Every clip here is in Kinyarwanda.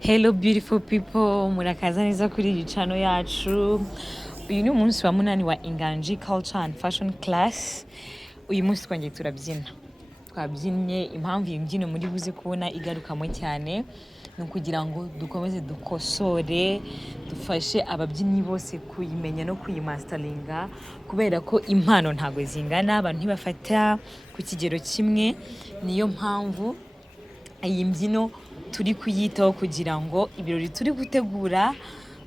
Hello beautiful people, murakaza neza kuri iyi channel yacu. Uyu ni umunsi wa munani wa Inganji Culture and Fashion Class. Uyu munsi twongeye turabyina. Twabyinnye, impamvu iyi mbyino muri buze kubona igarukamo cyane ni ukugira ngo dukomeze dukosore, dufashe ababyinnyi bose kuyimenya no kuyimastaringa, kubera ko impano ntago zingana, abantu ntibafata ku kigero kimwe. Niyo mpamvu iyi mbyino turi kuyitaho kugira ngo ibirori turi gutegura,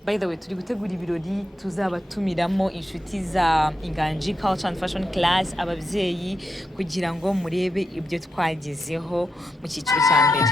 by the way turi gutegura ibirori tuzabatumiramo inshuti za Inganji Culture and Fashion Class, ababyeyi, kugira ngo murebe ibyo twagezeho mu cyiciro cya mbere.